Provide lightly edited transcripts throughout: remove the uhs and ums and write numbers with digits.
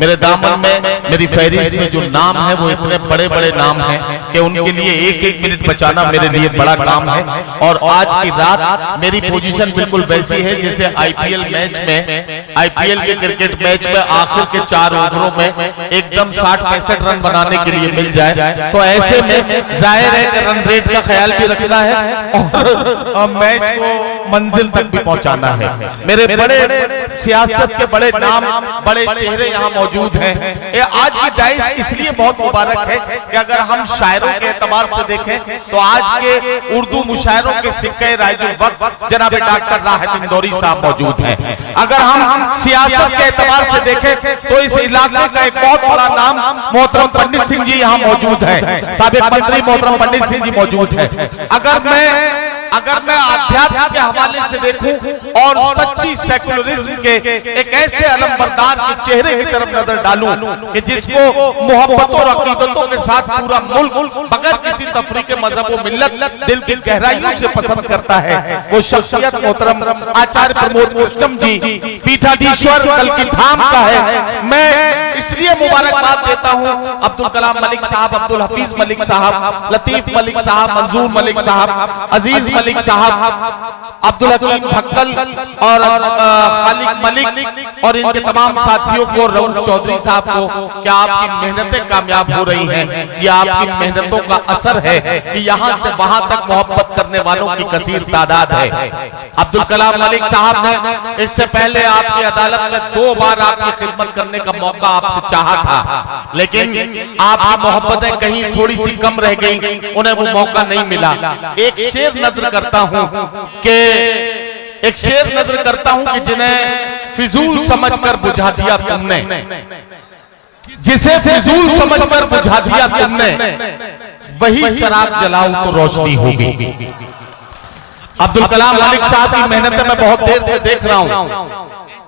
मेरे दामन में, मेरी फहरिस्त में जो नाम है वो इतने बड़े बड़े नाम हैं कि उनके लिए एक एक मिनट बचाना मेरे लिए बड़ा काम है। और आज की रात मेरी पोजीशन बिल्कुल वैसी है जैसे आईपीएल मैच में, आईपीएल के क्रिकेट मैच में आखिर के 4 ओवरों में एकदम 60-65 रन बनाने के लिए मिल जाए, तो ऐसे में जाहिर है कि रन रेट का ख्याल भी रखना है और मैच को मंजिल तक भी पहुंचाना है। मेरे बड़े सियासत के बड़े नाम, बड़े चेहरे यहाँ मौजूद हैं। आज की डाइस इसलिए बहुत मुबारक है कि अगर हम शायरों के एतबार से देखें तो आज के उर्दू मुशायरों के सिक्के राइजुल वक्त जनाब डॉक्टर राहत इंदौरी साहब मौजूद हैं। अगर हम सियासत के एतबार से देखें तो इस इलाके का एक बहुत बड़ा नाम मोहतरम पंडित सिंह जी यहाँ मौजूद है, साबिक मंत्री मोहतरम पंडित सिंह जी मौजूद है। अगर मैं अध्यात्म के हवाले से देखूं और सच्ची सेकुलरिज्म के एक ऐसे अलमबरदार के चेहरे की तरफ नजर डालूं कि जिसको मोहब्बत और अकीदतों के साथ पूरा मुल्क बगैर किसी तफरीक मजहब व मिल्लत दिल की गहराइयों से पसंद करता है, वो शख्सियत मोहतरम आचार्य प्रमोद मुश्तम जी पीठाधीश्वर कल की धाम का है। मैं इसलिए मुबारकबाद देता हूं अब्दुल कलाम मलिक साहब, अब्दुल हफीज मलिक साहब, लतीफ मलिक साहब, मंजूर मलिक साहब, अजीज मलिक साहब, अब्दुल हकीम भक्कल और खालिक मलिक और इनके तमाम साथियों को, रऊफ चौधरी साहब को, क्या आपकी मेहनतें कामयाब हो रही हैं, ये आपकी मेहनतों का असर है कि यहाँ से वहां तक मोहब्बत करने वालों की कसीर तादाद है। अब्दुल कलाम मलिक साहब ने इससे पहले आपकी अदालत में 2 बार आपकी खिदमत करने का मौका आपसे चाहा था, लेकिन आपकी मोहब्बतें कहीं थोड़ी सी कम रह गई, उन्हें वो मौका नहीं मिला। एक शेर नजर करता हूं कि जिन्हें फिजूल समझकर बुझा दिया तुमने, जिसे फिजूल समझकर बुझा दिया तुमने, वही चिराग जलाओ तो रोशनी होगी। अब्दुल कलाम मलिक साहब की मेहनत मैं बहुत देर से देख रहा हूं।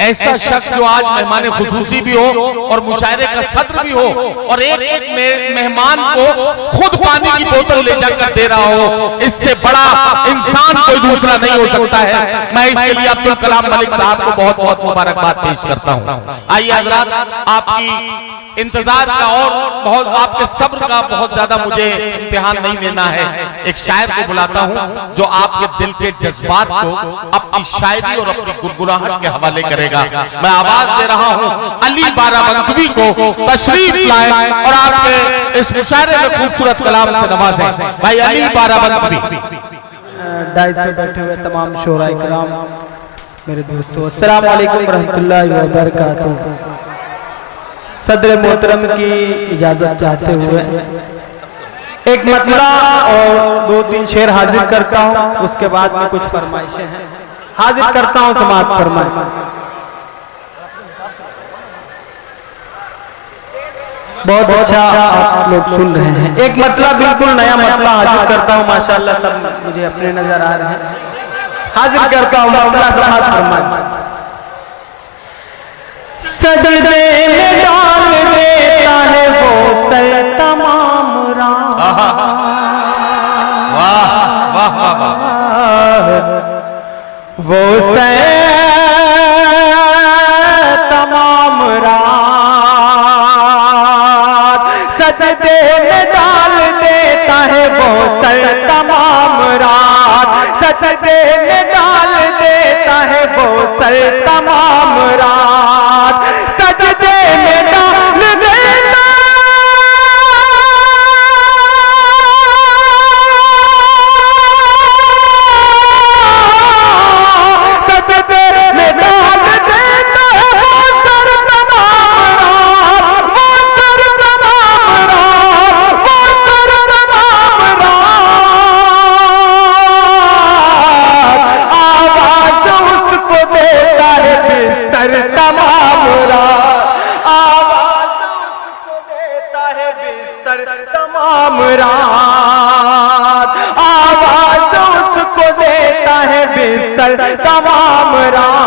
ऐसा शख्स जो आज मेहमान खुसूसी भी हो और मुशायरे का सत्र भी हो और एक एक मेहमान को खुद पानी की बोतल ले जाकर दे रहा हो, इससे बड़ा इंसान कोई दूसरा नहीं हो सकता है। मैं इसके लिए अब्दुल कलाम मलिक साहब को बहुत बहुत मुबारकबाद पेश करता हूं। आइए हजरात, आपकी इंतजार का और बहुत, आपके सब्र का बहुत ज्यादा मुझे इम्तिहान नहीं लेना है। एक शायर को बुलाता हूं जो आपके दिल के जज्बात को अपनी शायरी और अपनी गुनगुनाहट के हवाले करेगा। मैं आवाज दे रहा हूं अली बाराबंकवी को, तशरीफ लाएं और आपके इस मुशायरे में खूबसूरत कलाम से नवाजें। भाई अली बाराबंकवी। डाइस पे बैठे हुए तमाम शोराए किराम, मेरे दोस्तों, अस्सलाम वालेकुम रहमतुल्लाहि व बरकातहू। सदर मोहतरम की इजाजत चाहते हुए एक मतला और 2-3 शेर हाजिर करता हूं, उसके बाद में कुछ फरमाइशें हैं हाजिर करता हूं, समाअत फरमाएं। बहुत अच्छा आप लोग सुन रहे हैं। एक मतला, बिल्कुल नया मतला हाजिर करता हूं, माशाअल्लाह सब मुझे अपने नजर आ रहे हैं। हाजिर करता हूं, मतला समाअत फरमाएं। सजदे में डाल देता है वो सर तमाम रात, वो सर तमाम रात, सजदे में डाल देता है वो सर तमाम रात, सजदे में डाल देता है वो सर तमाम रात, सजदे में डाल देता, सजदे में डाल देता है वो सर तमाम रात, वो सर तमाम रात, वो सर तमाम रात, आवाज उसको देता है बिस्तर तमाम रात, आवाज तमाम रात, आवाज उसको देता है बिस्तर तमाम रात।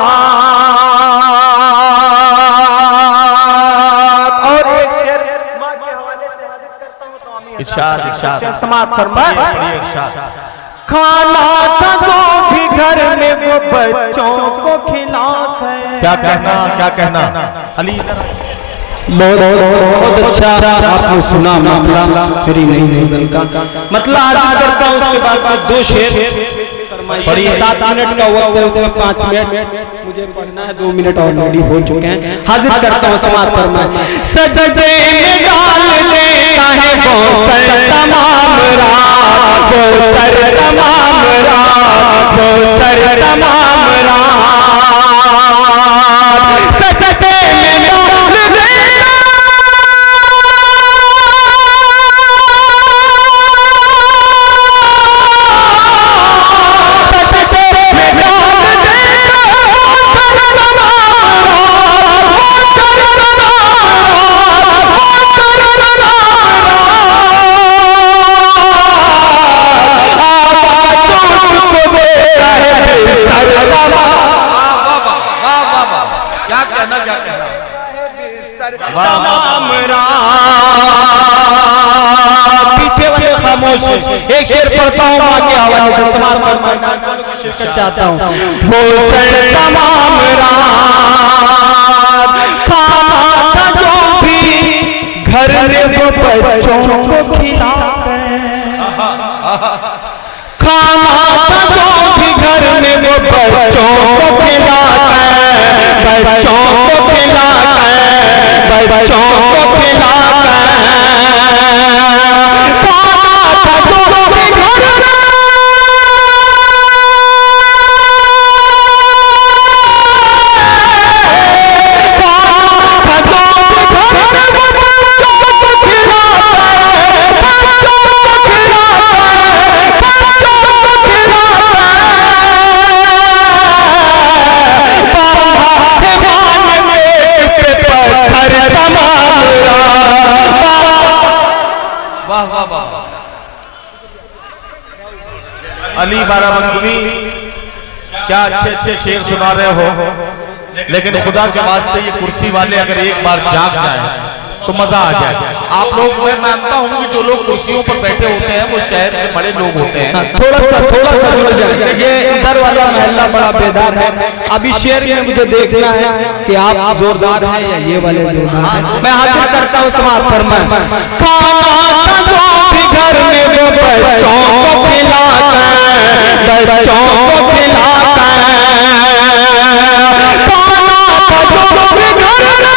और एक शेर माँ के हवाले से हाजिर करता हूँ तो इरशाद इरशाद समाप्त फरमाए। इरशाद। खाना था जो भी घर में वो बच्चों को खिलाकर। क्या कहना अली बहुत अच्छा आपने सुना मामला मेरी नई गजल का मतलब हाजिर करता हूँ। उसके बाद दो शेर बड़ी 7 मिनट का वक्त है, उसमें 5 मिनट मुझे पढ़ना है, 2 मिनट ऑलरेडी हो चुके हैं। हाजिर करता हूँ, समाप्त फरमाए। सजदे में डाल देता है वो सर तमाम रात, वो सर तमाम रात, वो सर तमाम रात। सजदे में डाल पीछे वाले खामोश है। एक शेर पढ़ता हूँ माँ के हवाले से, समाप्त करना चाहता हूँ। वो सर तमाम रात, खाना था जो भी घर में वो बच्चों को खिलाकर, खाना था जो भी घर में वो बच्चों को खिलाकर, बच्चों को खिलाकर, बच्चों को खिलाकर, खाना था जो भी घर में, खाना था जो भी घर में वो बच्चों को खिलाकर, बच्चों को खिलाकर, बच्चों को अली बाराबंकी, क्या अच्छे शेर सुना रहे हो, लेकिन खुदा के वास्ते ये कुर्सी वाले अगर एक बार जाग जाए तो मजा आ जाए। आप लोग, मैं मानता हूँ कि जो लोग कुर्सियों पर बैठे होते हैं वो शहर के बड़े लोग होते हैं, थोड़ा सा जुड़ जाए। ये इधर वाला महल्ला बड़ा बेदार है। अभी शेर में मुझे देखना है कि आप जोरदार हैं या ये वाले जोरदार हैं। मैं हाजिर करता हूँ, समाप्त फरमाएं। खाना था जो भी घर में वो बच्चों को खिलाकर, बच्चों को खिलाकर, खाना था जो भी घर में,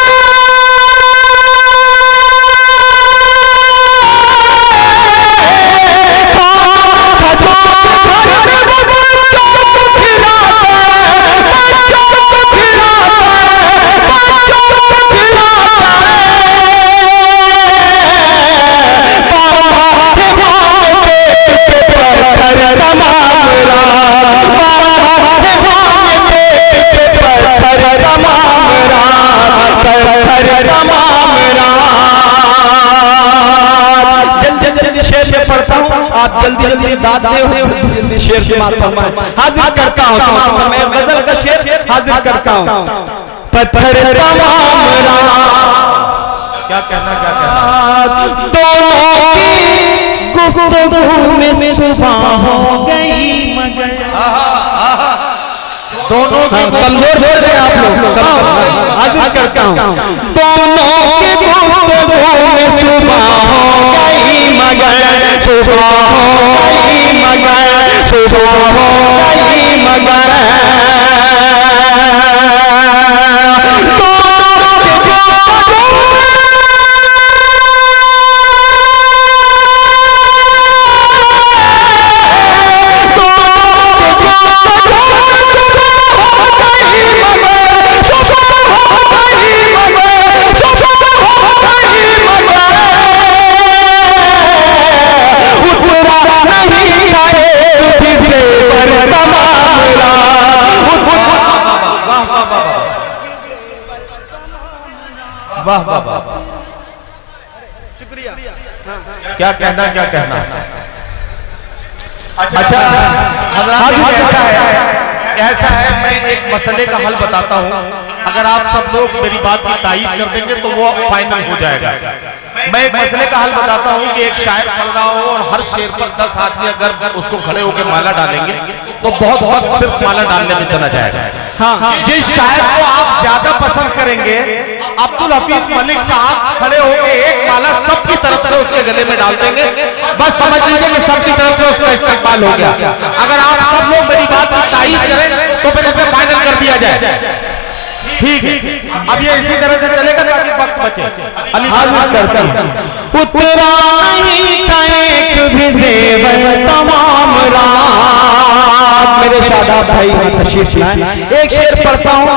जल्दी दाद दे हो, जल्दी शेर समाप्त फरमाएं। हाजिर करता हूँ, समाप्त फरमाएं। गजल का शेर हाजिर करता हूँ। पत्थर तमाम रात, क्या कहना दोनों की गुफ्तगू में सुबह हो गई मगर, दोनों की कमजोर हो रहे आप लोग, हाजिर करता हूँ। दोनों की गुफ्तगू में सुबह हो गई मगर, सुबह हो गई मगर, सुबह हो गई मगर, वाह वाह वाह, शुक्रिया। क्या कहना क्या कहना। अच्छा ऐसा है मैं एक मसले का हल बताता हूँ, अगर आप सब लोग मेरी बात की तायीद कर देंगे तो वो फाइनल हो जाएगा। मैं एक मसले का हल बताता हूँ कि एक शायर पढ़ रहा हो और हर शेर पर 10 आदमी अगर उसको खड़े होकर माला डालेंगे तो बहुत वक्त सिर्फ माला डालने में चला जाएगा। हाँ, जिस शायर को आप ज्यादा पसंद करेंगे, अब्दुल हफीज मलिक साहब खड़े होकर एक माला सबकी तरफ से उसके गले में डाल देंगे, बस समझ लीजिए कि सबकी तरफ से उसका इस्तेमाल हो गया। अगर आप सब लोग मेरी बात की तायीद करें तो फिर इसे फाइनल कर दिया जाए। ठीक है, अब ये इसी तरह से चलेगा ताकि वक्त बचे। अली करता हूं उतरा नहीं था एक भी ज़ेवर तमाम रात। मेरे शादाब भाई तशरीफ लाए। एक शेर पढ़ता हूँ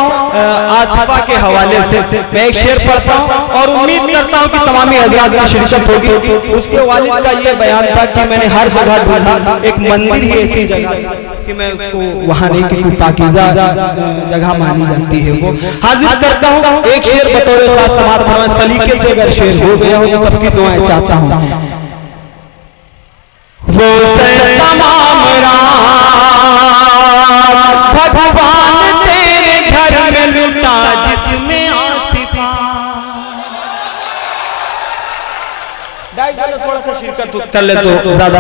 आसिफा के हवाले से, मैं एक शेर पढ़ता हूँ और उम्मीद करता हूँ कि तमामी हजरात की शिरकत होगी। उसके वालिद का ये बयान था कि मैंने हर जगह ढूंढा, एक मंदिर ही ऐसी जगह कि मैं उसको वहाँ नहीं कि कोई पाकीज़ा जगह मानी जाती है। वो हाजिर करता हूँ एक शेर बतौर खास समाअत फरमाएं। इस तरीके से अगर शेर हो गया हो तो सबकी दुआएं चाहता हूँ। वो सर तमाम रात भगवान तेरे घर में लुटा जिसमें आसिफा। थोड़ा सा शिरकत कर ले तो ज्यादा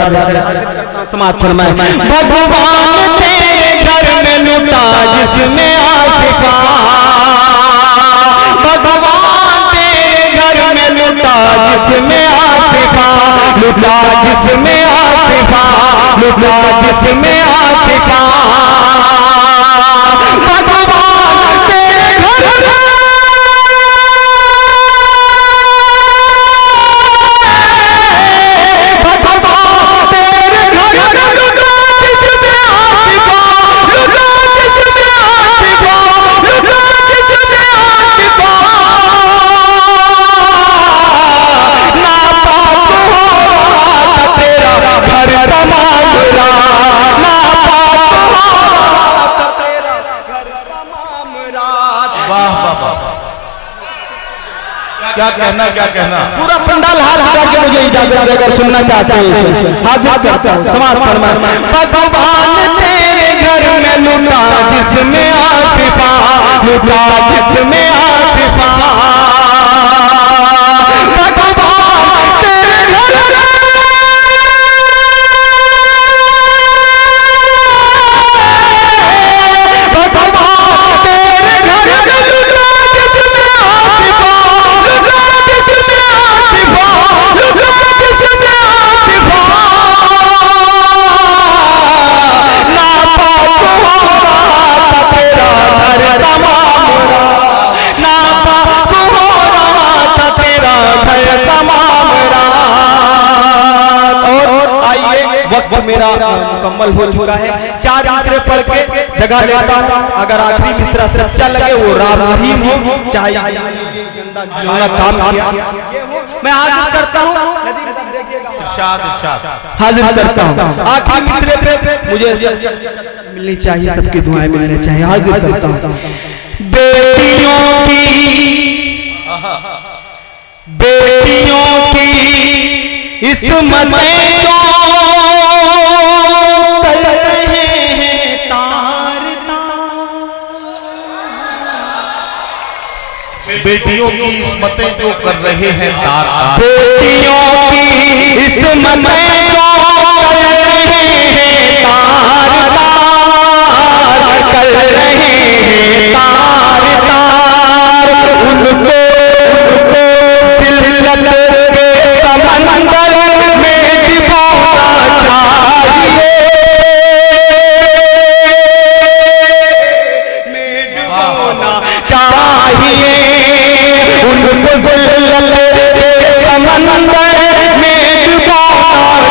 समाअत फरमाएं। भगवान तेरे घर में लुटा जिसमें आसिफा, भगवान तेरे घर में लुटा जिसमें आसिफा, लुटा जिसमें आसिफा, लुटा जिसमें आसिफा। भगवान तेरे घर में क्या कहना क्या कहना। पूरा पंडाल हाथ लगा के मुझे इजाजत देकर सुनना चाहते हैं। हाथ करता हूँ समाअत फरमाएं। भगवान तेरे घर में लुटा जिसमें आसिफा, लुटा जिसमें आसिफा। भगवान तेरे घर मेरा मुकम्मल हो चुका है। 4 मिसरे पढ़ के जगह लेता हूँ। अगर आखिरी मिसरा सच्चा लगे वो राम रहीम हो, चाहे काम किया मैं हाजिर करता हूँ। हाजिर करता हूँ आखिरी मिसरे पे मुझे मिलनी चाहिए, सबकी दुआएं मिलनी चाहिए। हाजिर करता हूँ। बेटियों की इस्मतें जो बेटियों की इस्मतें जो कर रहे हैं तार तार, बेटियों की इस्मतें जो कर रहे हैं तार तार, कर रहे हैं तार तार। उनको जिल्लत के समंदर में डुबोना चाहिए, में डुबोना चाहिए। उनको जिल्लत के समंदर में डुबोना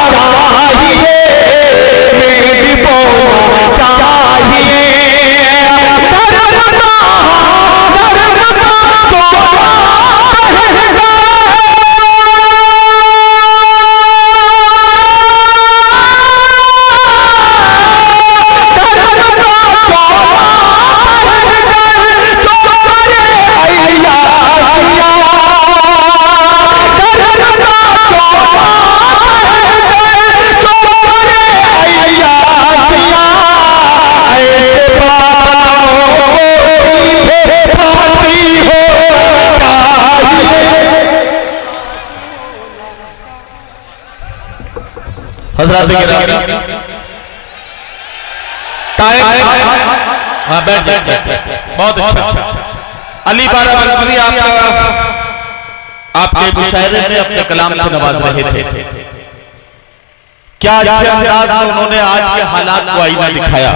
हजरात गिरामी हाँ बैठ बहुत अच्छा। अली बारा बंकवी आपके मुशायरे में अपने कलाम से नवाज रहे थे। क्या अच्छे अंदाज में उन्होंने आज के हालात को आईना दिखाया।